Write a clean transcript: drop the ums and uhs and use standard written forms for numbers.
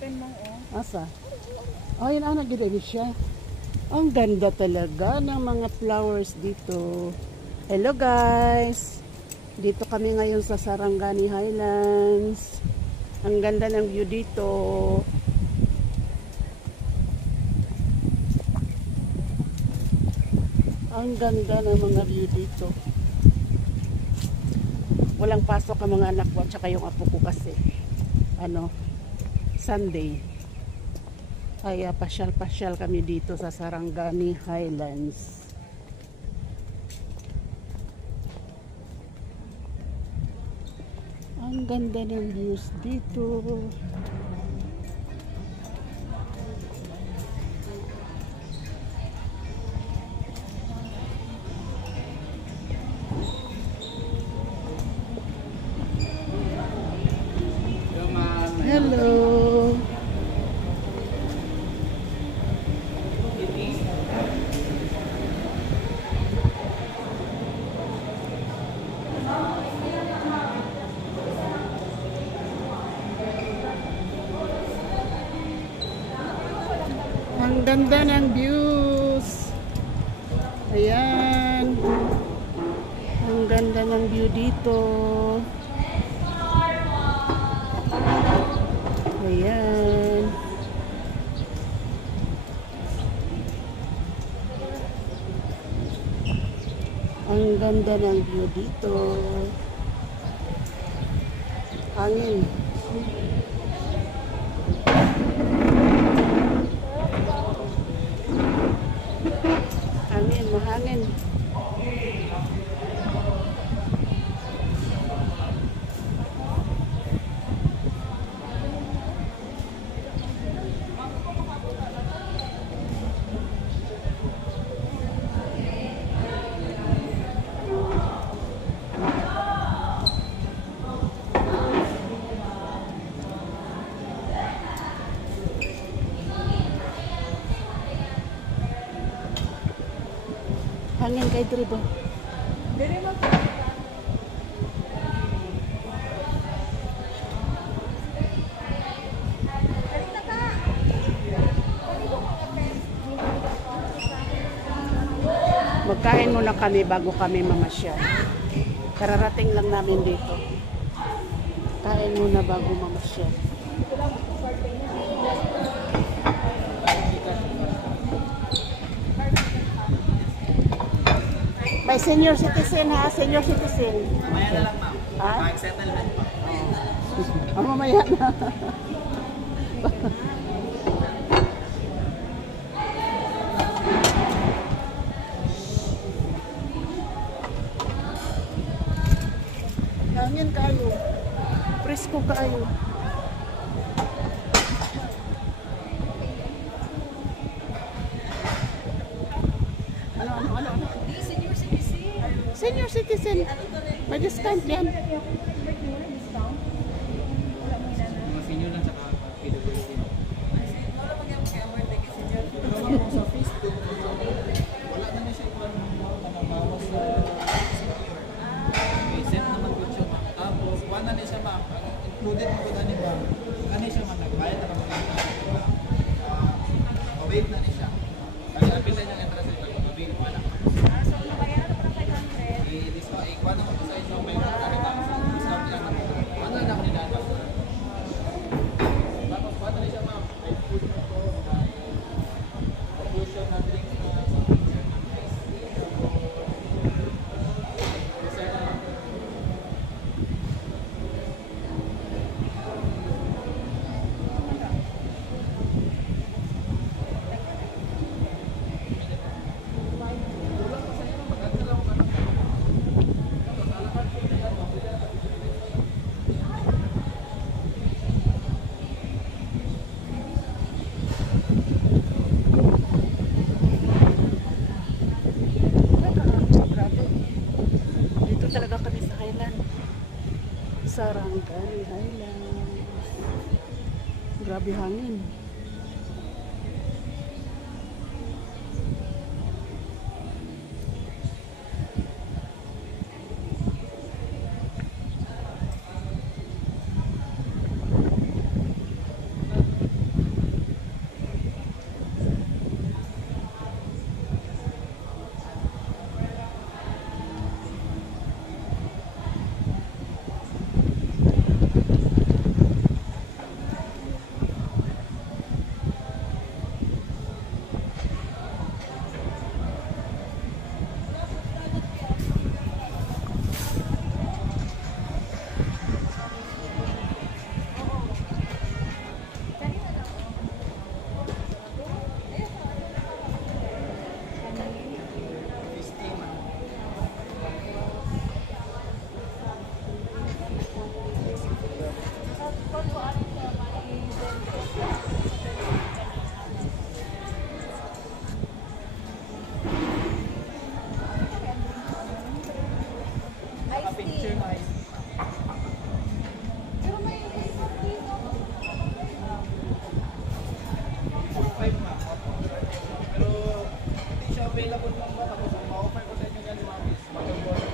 open mo, oh. Asa? Oh, yun ang nagiging siya. Ang ganda talaga ng mga flowers dito. Hello guys! Dito kami ngayon sa Sarangani Highlands. Ang ganda ng view dito. Ang ganda ng mga view dito. Walang pasok ang mga anak ko at saka yung apo ko kasi Sunday. Kaya pasyal-pasyal kami dito sa Sarangani Highlands. Ang ganda ng views dito. Hello. Ang ganda ng views. Ayan. Ang ganda ng view dito. Ayan. Ang ganda ng view dito. Hangin. Hangin, mahangin. Hangin kay Dribo. Dili mo. Magkain muna kami bago kami mamasyal. Kararating lang namin dito. Kain muna bago mamasyal. May senior citizen ha, senior citizen. Mamaya na lang, ma'am. Ha? Mag-settlement pa. Mamaya na. Hangin kayo. Presko kayo. Ano? Senior citizen. May discount yan. Mga senior lang sa PWD. Sa Facebook, wala na siya ikuan bawas sa senior. May set naman po siya, ma'am. Tapos, kuha na siya, ma'am. Included mo ko na ba? Kani siya, ma'am. Nagbayad na kami. Mabait na siya. Kaya napitan niyang entrance sa ito. Mabait mo na. Ikuha na ko sa inyo. May discount lang naman. Ano na ako nilala? Tapos, kuha na siya, ma'am. May food na po. Promotion na drinks na Talaga kami sa Highland. Sarangani Highland. Grabe hangin. picture na ID. Pero may resort dito. 5 na. Pero hindi siya available ng